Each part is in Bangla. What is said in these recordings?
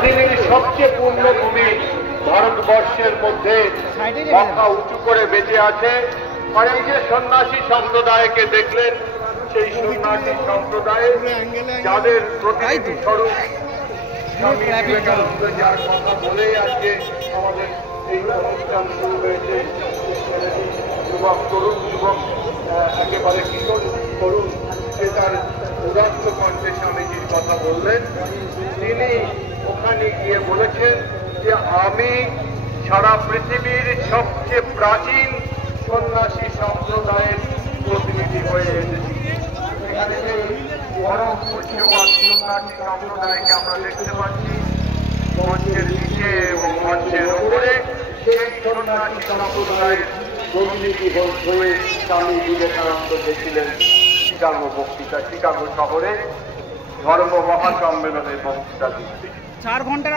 পৃথিবীর সবচেয়ে পূর্ণভূমি ভারতবর্ষের মধ্যে মাথা উঁচু করে বেঁচে আছে। আর এই যে সন্ন্যাসী সম্প্রদায়কে দেখলেন, সেই সন্ন্যাসী সম্প্রদায়ে যাদের প্রতিনিধি স্বরূপ স্বামী বিবেকানন্দ, যার কথা বলেই আজকে আমাদের এই অনুষ্ঠান শুরু হয়েছে। যুবক, তরুণ যুবক, একেবারে কিশোর তরুণ, সে তার উদাত্ত কণ্ঠে স্বামীজির কথা বললেন। তিনি ওখানে গিয়ে বলেছেন যে আমি সারা পৃথিবীর সবচেয়ে প্রাচীন সন্ন্যাসী সম্প্রদায়ের প্রতিনিধি হয়ে এসেছি। এখানে পরম পূজ্যবাদ সন্ন্যাসী সম্প্রদায়কে আমরা দেখতে পাচ্ছি মঞ্চের নিচে এবং মঞ্চের ওপরে। সেই সন্ন্যাসী সম্প্রদায়ের প্রতিনিধি হয়ে স্বামী বিবেকানন্দ গেছিলেন শিকাগো বক্তৃতা, শিকাগো শহরে ধর্ম মহাসম্মেলনের বক্তৃতা দিতে। 4 ঘন্টার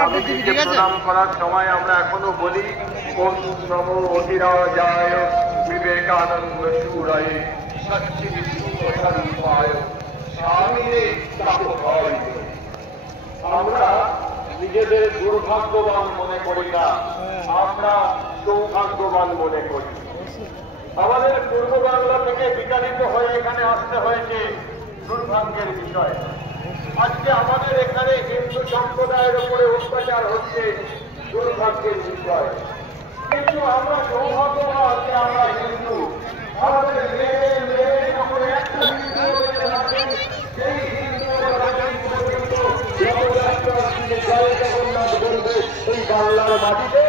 প্রণাম করার সময় আমরা এখনো বলি কোন নম অধিরাজায় বিবেকানন্দ সুরায় সত্যি বিশ্বরূপায় স্বামীরে তাপয়। আমরা নিজেদের দুর্ভাগ্যবান মনে করি না, আমরা সৌভাগ্যবান মনে করি। আমাদের পূর্ব বাংলা থেকে বিতাড়িত হয়ে এখানে আসতে হয়েছে, দুর্ভাগ্যের বিষয়। আজকে আমাদের এখানে হিন্দু সম্প্রদায়ের উপরে অত্যাচার হচ্ছে, দুর্ভাগ্যের বিষয়। কিন্তু আমরা সৌভাগ্যবান যে আমরা হিন্দু। আমাদের একটা সেই হিন্দু এই বাংলার মাটিতে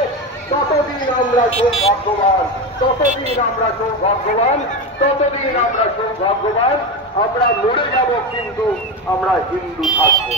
ততদিন আমরা সৌভাগ্যবান, ততদিন আমরা সৌভাগ্যবান, ততদিন আমরা সৌভাগ্যবান। আমরা মরে যাব কিন্তু আমরা হিন্দু থাকবো।